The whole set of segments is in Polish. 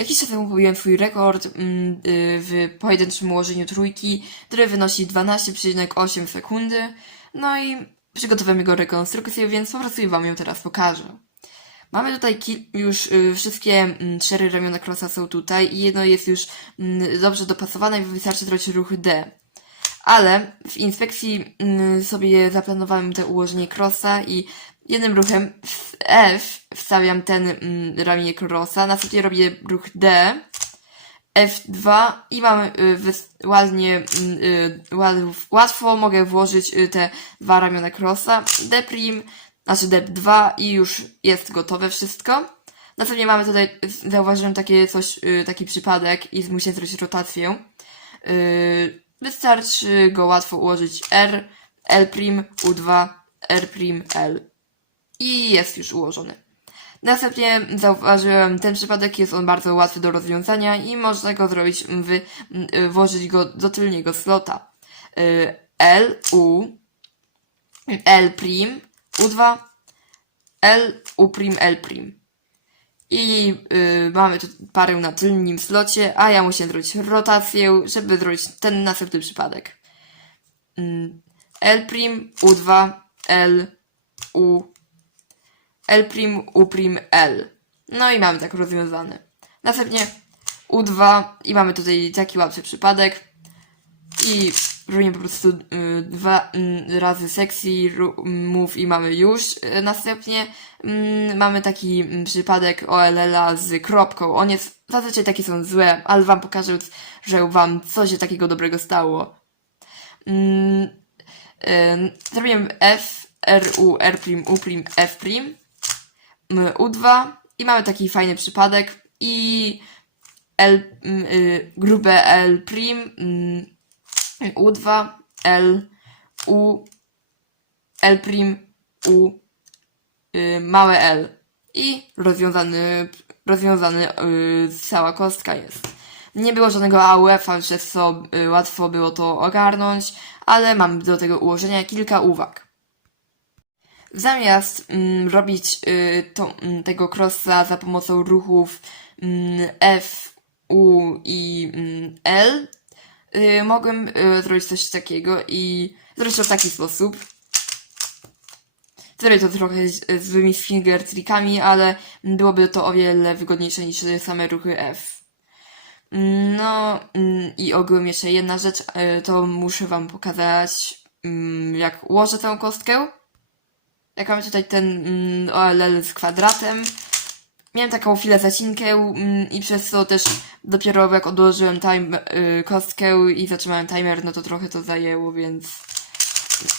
Jakiś czas temu pobiłem swój rekord mm, y, w pojedynczym ułożeniu trójki, który wynosi 12,8 sekundy. No i przygotowałem jego rekonstrukcję, więc po prostu wam ją teraz pokażę. Mamy tutaj już y, wszystkie mm, cztery ramiona krosa są tutaj i jedno jest już mm, dobrze dopasowane i wystarczy zrobić ruch D. Ale w inspekcji sobie zaplanowałem te ułożenie krosa i jednym ruchem w F wstawiam ten mm, ramię krosa, następnie robię ruch D, F2 i mam y, ładnie, mm, y, łatw- łatwo mogę włożyć y, te dwa ramiona krosa, D', znaczy D2 i już jest gotowe wszystko. Następnie mamy tutaj, zauważyłem takie coś, y, taki przypadek i musiałem zrobić rotację. Y, Wystarczy go łatwo ułożyć R, L', U2, R', L. I jest już ułożony. Następnie zauważyłem, ten przypadek jest on bardzo łatwy do rozwiązania i można go zrobić, w, y, włożyć go do tylniego slota. Y, L, U, L', U2, L, U', L'. I y, mamy tu parę na tylnym slocie, a ja musiałem zrobić rotację, żeby zrobić ten następny przypadek. Mm, L', U2, L, U, L', U', L. No i mamy tak rozwiązane. Następnie U2 i mamy tutaj taki łatwy przypadek. I robimy po prostu y, dwa y, razy sexy move i mamy już. Y, następnie mm, mamy taki mm, przypadek OLL z kropką. On jest, zazwyczaj takie są złe, ale wam pokażę, że wam coś się takiego dobrego stało. Mm, y, zrobiłem F, R, U, R', U', F', U2 i mamy taki fajny przypadek i L, mm, y, grube L', mm, U2, L, U, L', U, y, małe L. I rozwiązany, rozwiązany y, cała kostka jest. Nie było żadnego AUF-a, przez co y, łatwo było to ogarnąć, ale mam do tego ułożenia kilka uwag. Zamiast mm, robić y, to, mm, tego crossa za pomocą ruchów mm, F, U i mm, L, y, mogłem y, zrobić coś takiego i zrobić to w taki sposób. Zrobię to trochę z złymi finger trickami, ale byłoby to o wiele wygodniejsze niż same ruchy F. No mm, i ogółem jeszcze jedna rzecz, y, to muszę wam pokazać mm, jak ułożę tę kostkę. Jak mamy tutaj ten mm, OLL z kwadratem. Miałem taką chwilę zacinkę mm, i przez to też dopiero jak odłożyłem time, y, kostkę i zatrzymałem timer, no to trochę to zajęło, więc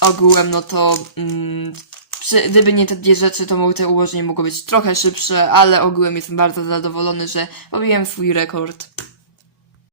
ogółem no to mm, przy, gdyby nie te dwie rzeczy, to mo- te ułożenie mogło być trochę szybsze, ale ogółem jestem bardzo zadowolony, że pobiłem swój rekord.